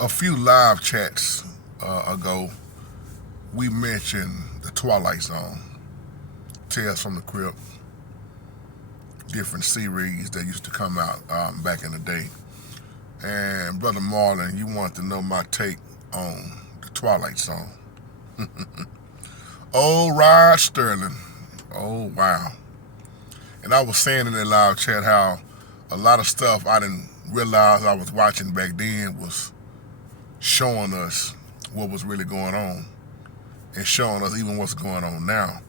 A few live chats ago, we mentioned the Twilight Zone, Tales from the Crypt, different series that used to come out back in the day. And Brother Marlon, you want to know my take on the Twilight Zone. Oh, Rod Sterling. Oh, wow. And I was saying in that live chat how a lot of stuff I didn't realize I was watching back then was showing us what was really going on and showing us even what's going on now.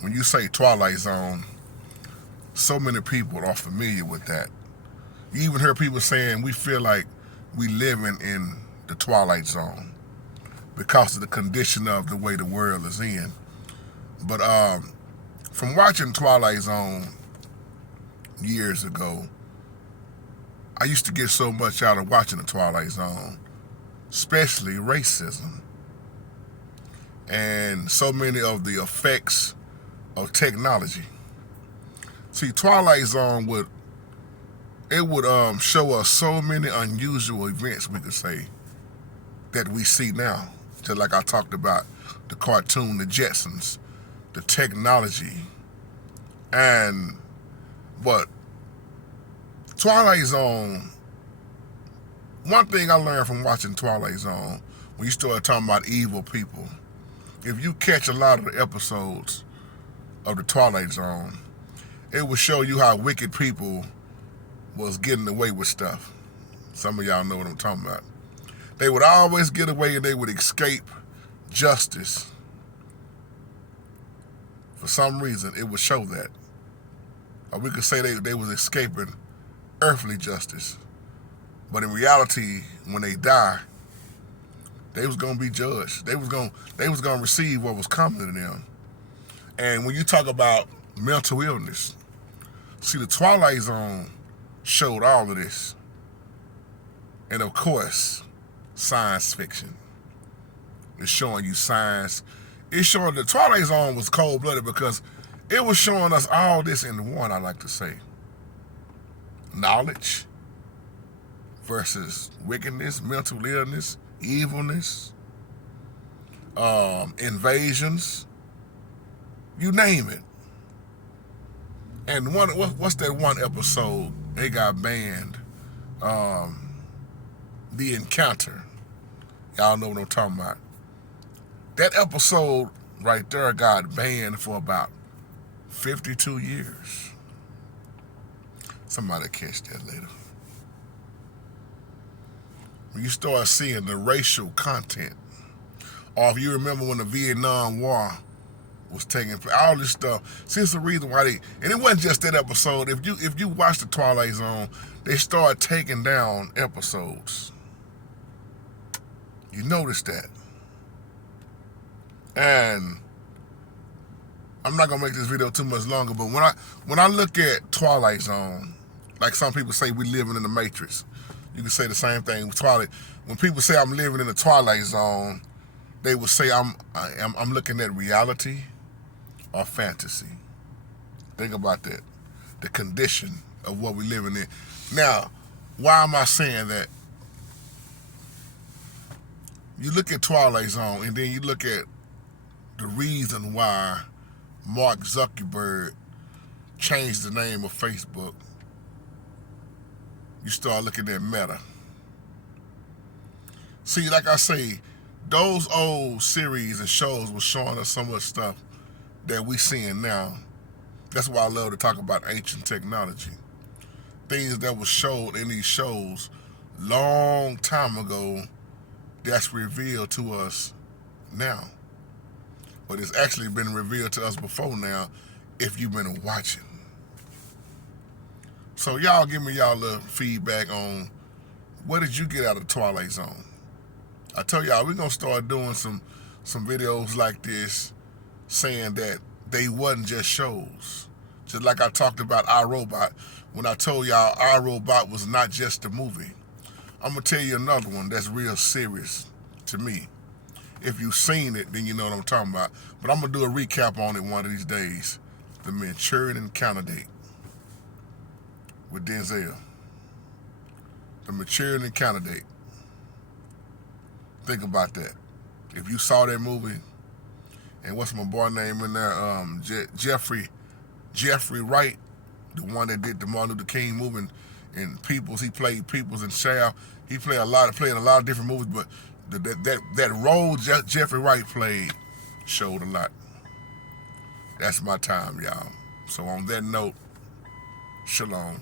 When you say Twilight Zone, so many people are familiar with that. You even hear people saying we feel like we living in the Twilight Zone because of the condition of the way the world is in. But from watching Twilight Zone years ago, I used to get so much out of watching the Twilight Zone, especially racism and so many of the effects of technology. See, Twilight Zone would show us so many unusual events, we could say, that we see now. Just like I talked about the cartoon, the Jetsons, the technology, and but Twilight Zone. One thing I learned from watching Twilight Zone, when you start talking about evil people, if you catch a lot of the episodes of the Twilight Zone, it will show you how wicked people was getting away with stuff. Some of y'all know what I'm talking about. They would always get away and they would escape justice. For some reason, it would show that. Or we could say they was escaping earthly justice. But in reality, when they die, they was gonna be judged. They was gonna receive what was coming to them. And when you talk about mental illness, see, the Twilight Zone showed all of this. And of course, science fiction. It's showing you science. It's showing the Twilight Zone was cold-blooded because it was showing us all this in one, I like to say. Knowledge versus wickedness, mental illness, evilness, invasions, you name it. And what's that one episode they got banned? The Encounter. Y'all know what I'm talking about. That episode right there got banned for about 52 years. Somebody catch that later. When you start seeing the racial content, or if you remember when the Vietnam War was taking place, all this stuff. See, it's the reason why and it wasn't just that episode. If you watch the Twilight Zone, they start taking down episodes. You notice that. And I'm not gonna make this video too much longer, but when I look at Twilight Zone, like some people say we living in the Matrix, you can say the same thing with Twilight. When people say I'm living in the Twilight Zone, they would say I'm looking at reality or fantasy. Think about that. The condition of what we're living in. Now, why am I saying that? You look at Twilight Zone and then you look at the reason why Mark Zuckerberg changed the name of Facebook. You start looking at Meta. See, like I say, those old series and shows were showing us so much stuff that we seeing now. That's why I love to talk about ancient technology. Things that were showed in these shows long time ago that's revealed to us now. But it's actually been revealed to us before now if you've been watching. So y'all give me y'all little feedback on what did you get out of the Twilight Zone? I tell y'all, we're going to start doing some videos like this saying that they wasn't just shows. Just like I talked about iRobot when I told y'all iRobot was not just a movie. I'm going to tell you another one that's real serious to me. If you've seen it, then you know what I'm talking about. But I'm going to do a recap on it one of these days. The Manchurian Candidate with Denzel. The Manchurian Candidate. Think about that. If you saw that movie, and what's my boy name in there? Jeffrey Wright, the one that did the Martin Luther King movie and Peoples. He played Peoples and Shaft. He played a lot of different movies, but that role Jeffrey Wright played showed a lot. That's my time, y'all. So on that note, shalom.